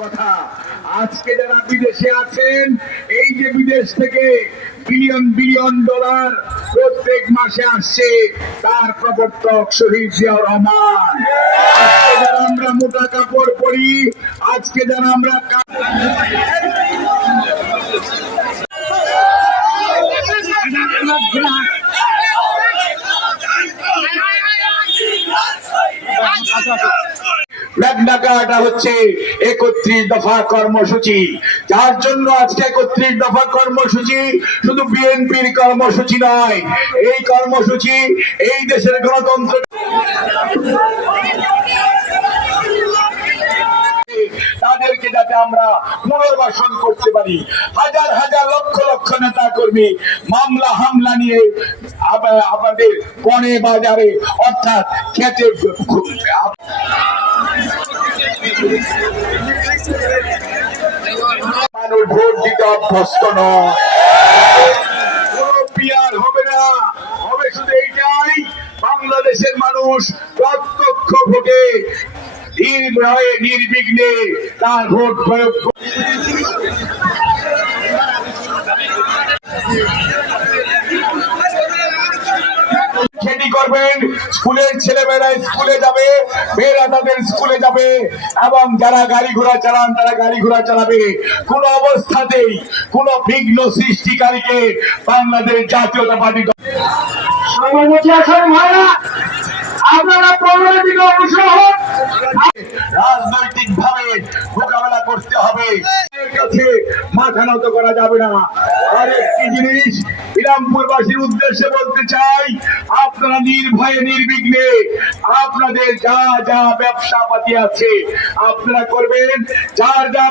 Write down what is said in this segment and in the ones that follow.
কথা, আজকে যারা বিদেশে আছেন, এই যে বিদেশ থেকে বিলিয়ন বিলিয়ন ডলার প্রত্যেক মাসে আসছে, তার প্রবর্তক শহীদ জিয়াউর রহমান। আজকে যারা আমরা মোটা কাপড় পরি, আজকে যারা আমরা হচ্ছে 31 দফা কর্মসূচি, যার জন্য আজকে 31 দফা কর্মসূচি শুধু বিএনপির কর্মসূচি নয়, এই কর্মসূচি এই দেশের গণতন্ত্র তাদেরকে যাতে আমরা পুনর্বাসন করতে পারি। হাজার হাজার লক্ষ লক্ষ নেতা কর্মী মামলা হামলা নিয়ে আমাদের বনে বাজারে অর্থাৎ খেতে মানুষ ভোট দিতে অভ্যস্ত নয়, কোনো পিয়ার হবে না, হবে শুধু এইটাই, বাংলাদেশের মানুষ প্রত্যক্ষ ভোটে নির্বিঘ্নে তার ভোট প্রয়োগ করবেন। স্কুলের ছেলেমেয়েরা স্কুলে যাবে, মেয়েরা তাদের স্কুলে যাবে, এবং যারা গাড়ি ঘোড়া চালান তারা গাড়ি ঘোড়া চালাবে। কোন অবস্থাতেই কোন বিঘ্ন সৃষ্টিকারীকে বাংলাদেশ জাতীয়তাবাদী আপনারা রাজনৈতিক ভাবে মোকাবেলা করতে হবে, কাছে মাথা নত করা যাবে না। আর একটি জিনিস বিরামপুরবাসীর উদ্দেশ্যে বলতে চাই, আপনারা নির্ভয়ে নির্বিঘ্নে আপনাদের যা যা ব্যবসা পাতি আছে আপনারা করবেন, যার যা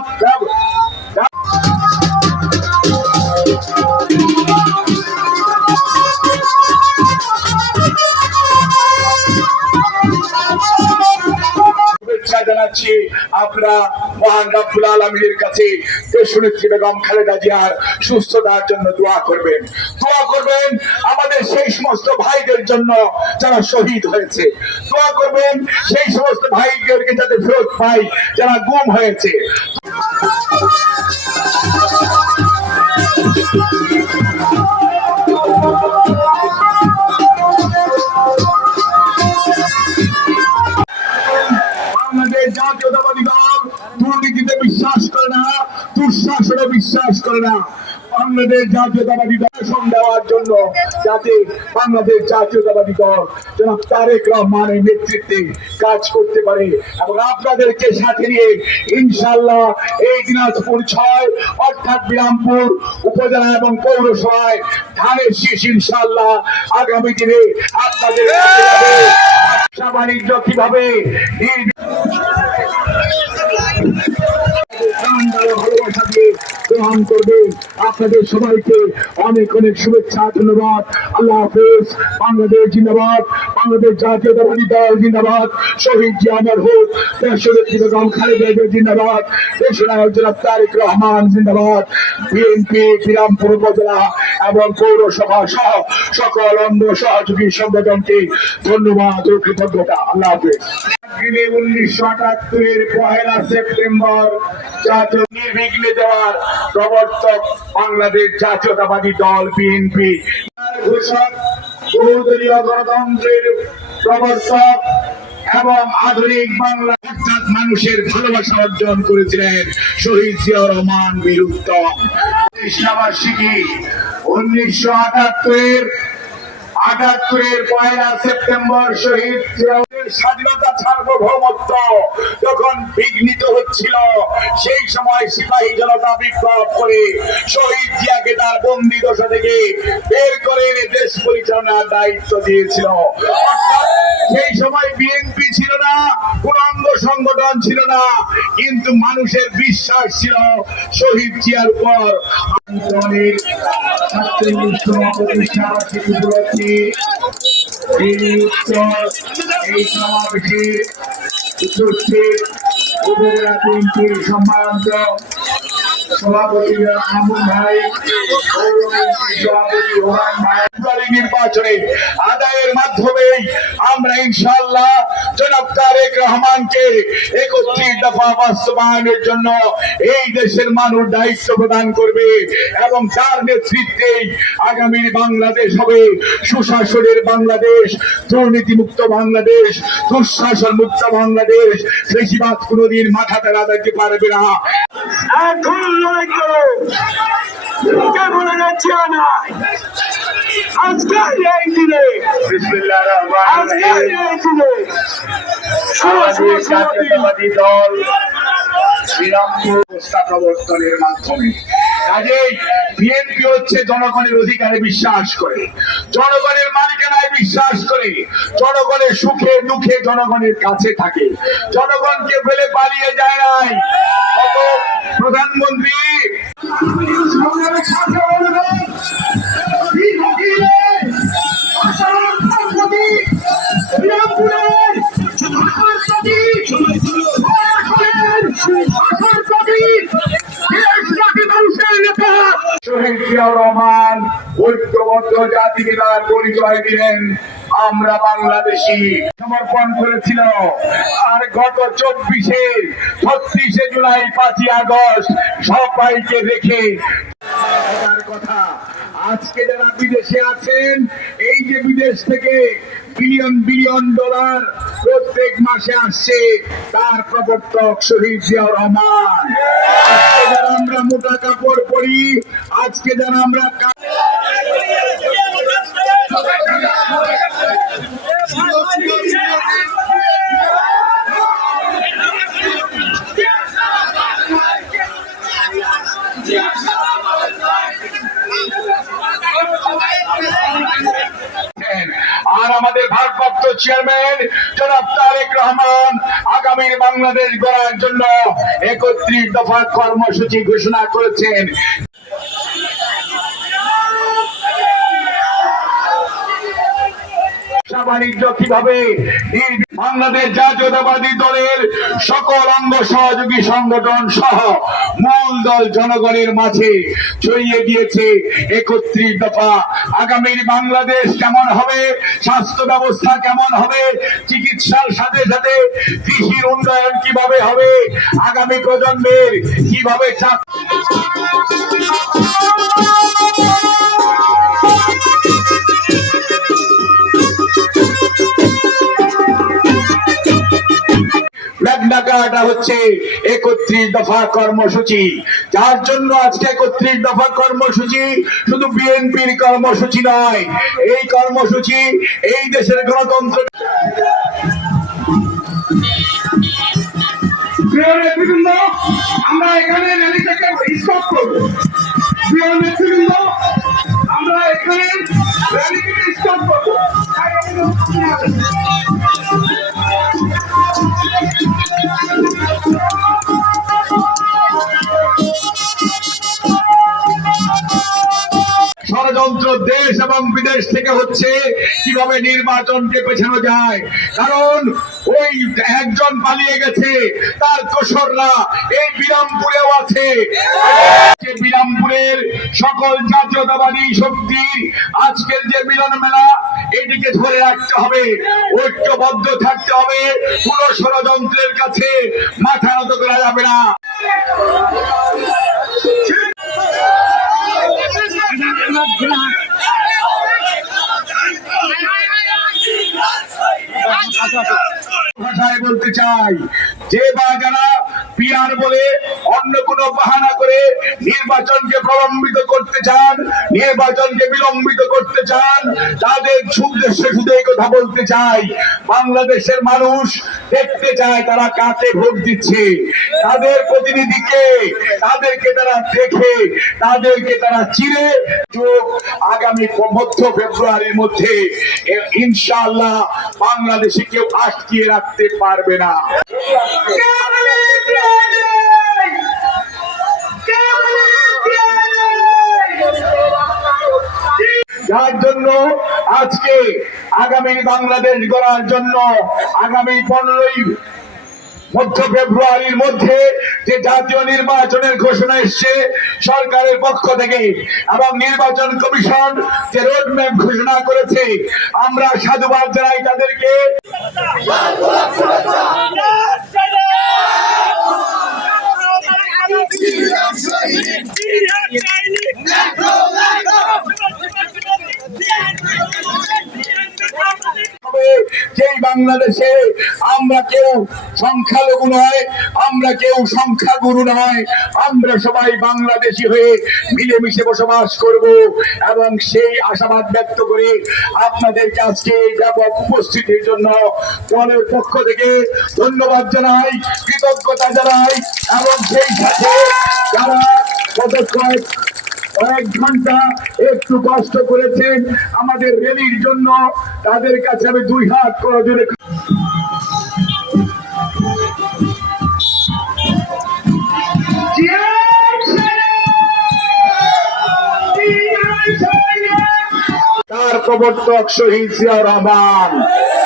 জানাচ্ছি। আমরা মহান রব্বুল আলামিনের কাছে দেশনেত্রী বেগম খালেদা জিয়ার সুস্থতার জন্য দোয়া করবেন, দোয়া করবেন আমাদের সেই সমস্ত ভাইদের জন্য যারা শহীদ হয়েছে, দোয়া করবেন সেই সমস্ত ভাইদেরকে যাতে ফেরত পাই যারা গুম হয়েছে। জাতীয়তাবাদী দল দুর্নীতিতে বিশ্বাস করে না, দুঃশাসনে বিশ্বাস করে না। বাংলাদেশ জাতীয়তাবাদী দল দেওয়ার জন্য যাতে বাংলাদেশ জাতীয়তাবাদী দল জনাব তারেক রহমানের নেতৃত্বে কাজ করতে পারে, এবং আপনাদেরকে সাথে নিয়ে ইনশাআল্লাহ এই দিনাজপুর 6 অর্থাৎ বিরামপুর উপজেলা এবং পৌরসভায় ধানের শীষ ইনশাআল্লাহ আগামী দিনে আপনাদের ব্যবসা বাণিজ্য কিভাবে ভালোবাসা দিয়ে গ্রহণ করবে। আপনাদের সবাইকে অনেক অনেক শুভেচ্ছা, ধন্যবাদ। আল্লাহ হাফেজ। বাংলাদেশ জিন্দাবাদ, বাংলাদেশ জাতীয়তাবাদী দল জিন্দাবাদ, শহীদ জিয়া অমর হোক, দেশনেত্রী বেগম খালেদা জিয়া জিন্দাবাদ, দেশনায়ক জনাব তারেক রহমান জিন্দাবাদ। বিএনপি বিরামপুর উপজেলা এবং পৌরসভা সহ সকল অঙ্গ সহযোগী সংগঠনকে ধন্যবাদ ও কৃতজ্ঞতা। আল্লাহ হাফেজ। 1978-এর 1 সেপ্টেম্বর জাতীয় নির্বিঘ্নে দেওয়ার প্রবর্তক বাংলাদেশ জাতীয়তাবাদী দল বিএনপি, ঘোষক বহুদলীয় গণতন্ত্রের প্রবর্তক এবং আধুনিক বাংলা অর্থাৎ মানুষের ভালোবাসা অর্জন করেছিলেন শহীদ জিয়াউর রহমান বীর উত্তম। বার্ষিকী 1978-এর 1 সেপ্টেম্বর শহীদ স্বাধীনতা সার্বভৌমত্ব যখন বিঘ্নিত হচ্ছিল, সেই সময় সিপাহী জনতা বিপ্লব করে শহীদ জিয়াকে তার বন্দি দশা থেকে বের করে দেশ পরিচালনার দায়িত্ব দিয়েছিল। সেই সময় বিএনপি ছিল না, কোন অঙ্গ সংগঠন ছিল না, কিন্তু মানুষের বিশ্বাস ছিল শহীদ জিয়ার উপর। এই সমাবেশে উপস্থিত উপজেলা বিএনপির সম্মানিত সভাপতি আবুল ভাই, নির্বাচনে আদায়ের মাধ্যমে আমরা ইনশাআল্লাহ জনাব তারেক রহমানকে 31 দফা বাস্তবায়নের জন্য এই দেশের মানুষ দায়িত্ব প্রদান করবে এবং তার নেতৃত্বে আগামীর বাংলাদেশ হবে সুশাসনের বাংলাদেশ, দুর্নীতিমুক্ত বাংলাদেশ, দুঃশাসন মুক্ত বাংলাদেশ। বেশিরভাগ কোনদিন মাথা তারা দিতে পারবে না। এখন লড়াই করো, কেবল আজকের এই দিনে, আজকের এই দিনে জাতীয়তাবাদী দল বিরামপুর ব্যবস্থা প্রবর্তনের মাধ্যমে কাজেই বিএনপি হচ্ছে জনগণের অধিকারে বিশ্বাস করে, জনগণের মালিকানায় বিশ্বাস করে, জনগণের সুখে দুঃখে জনগণের কাছে থাকে, জনগণকে ফেলে পালিয়ে যায় নাই। কত প্রধানমন্ত্রী শহীদ জিয়াউর রহমান ঐক্যবদ্ধ জাতির পরিচয় দিলেন, আমরা বাংলাদেশি সমর্পণ করেছিল। আর গত 36শে জুলাই 5ই আগস্ট সবাইকে রেখে কথা আজকে যারা বিদেশে আছেন, এই যে বিদেশ থেকে বিলিয়ন বিলিয়ন ডলার প্রত্যেক মাসে আসছে, তার প্রবর্তক শহীদ জিয়াউর রহমান। আজকে যারা আমরা মোটা কাপড় পরি, আজকে যারা আমরা আর আমাদের ভারপ্রাপ্ত চেয়ারম্যান জনাব তারেক রহমান আগামীর বাংলাদেশ গড়ার জন্য 31 দফা কর্মসূচি ঘোষণা করেছেন। বাণিজ্য কিভাবে বাংলাদেশ জাতীয়তাবাদী দলের সকল অঙ্গ সহযোগী সংগঠন সহ মূল দল জনগণের মাঝে ছড়িয়ে দিয়েছে 31 দফা। আগামীর বাংলাদেশ কেমন হবে, স্বাস্থ্য ব্যবস্থা কেমন হবে, চিকিৎসার সাথে সাথে কৃষির উন্নয়ন কিভাবে হবে, আগামী প্রজন্মের কিভাবে ডাকাটা হচ্ছে 31 দফা কর্মসূচি। যার জন্য আজকে 31 দফা কর্মসূচি শুধু বিএনপির কর্মসূচি নয়, এই কর্মসূচি এই দেশের গণতন্ত্র। আমরা এখানে র্যালিটাকে স্টপ করব। প্রিয় নেতৃবৃন্দ, আমরা এখানে র্যালিটাকে স্টপ করব। ষড়যন্ত্র দেশ এবং বিদেশ থেকে হচ্ছে কিভাবে নির্বাচনকে পেছানো যায়, কারণ ওই একজন পালিয়ে গেছে, তার দোসররা এই বিরামপুরেও আছে। বিরামপুরের সকল জাতীয়তাবাদী শক্তির আজকের যে মিলন মেলা, এটিকে ধরে রাখতে হবে, ঐক্যবদ্ধ থাকতে হবে, কোন ষড়যন্ত্রের কাছে মাথা নত করা যাবে না। ভাষায় বলতে চাই, যে বা যারা পিয়ার বলে অন্য কোন বাহানা করে নির্বাচনকে প্রলম্বিত করতে চান, নির্বাচনকে বিলম্বিত করতে চান, তাদের উদ্দেশ্যে শুধু এই কথা বলতে চাই, বাংলাদেশের মানুষ দেখতে চায় তারা কাকে ভোট দিচ্ছে, তাদের প্রতিনিধিকে, তাদেরকে তারা দেখে, তাদেরকে তারা চিনে। আগামী মধ্য ফেব্রুয়ারির মধ্যে ইনশাআল্লাহ বাংলাদেশে কেউ আটকিয়ে রাখতে পারবে না। যার জন্য আজকে আগামী বাংলাদেশ গড়ার জন্য আগামী 15 মধ্য ফেব্রুয়ারির মধ্যে যে জাতীয় নির্বাচনের ঘোষণা এসছে সরকারের পক্ষ থেকে এবং নির্বাচন কমিশন যে রোডম্যাপ ঘোষণা করেছে, আমরা সাধুবাদ জানাই তাদেরকে। যেই বাংলাদেশে আমরা কেউ সংখ্যালঘু নয়, আমরা কেউ সংখ্যাগুরু নয়, আমরা সবাই বাংলাদেশী হয়ে মিলেমিশে বসবাস করব এবং সেই আশাবাদ ব্যক্ত করে আপনাদেরকে আজকে এই ব্যাপক উপস্থিতির জন্য দলের পক্ষ থেকে ধন্যবাদ জানাই, কৃতজ্ঞতা জানাই এবং সেই সাথে যারা কয়েক ঘন্টা একটু কষ্ট করেছেন আমাদের র্যালির জন্য, তাদের কাছে আমি 2 হাত করে জোরে তার প্রবর্তক শহীদ জিয়াউর রহমান।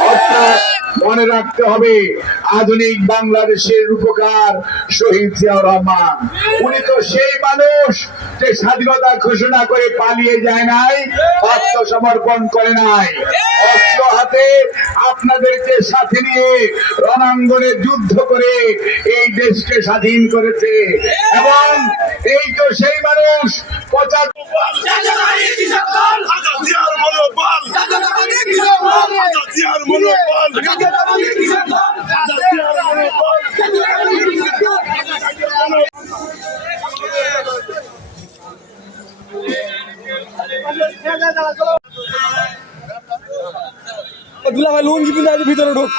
অর্থাৎ মনে রাখতে হবে আধুনিক বাংলাদেশের রূপকার শহীদ জিয়াউর রহমান। উনি তো সেই মানুষ যে স্বাধীনতা ঘোষণা করে পালিয়ে যায় নাই, আত্মসমর্পণ করে নাই, অস্ত্র হাতে আপনাদেরকে সাথে নিয়ে রণাঙ্গনে যুদ্ধ করে এই দেশকে স্বাধীন করেছে। এবং এই তো সেই মানুষ দুলা ভাই লুঙ্গি পিন্ধে আছে ভিতরে ঢোক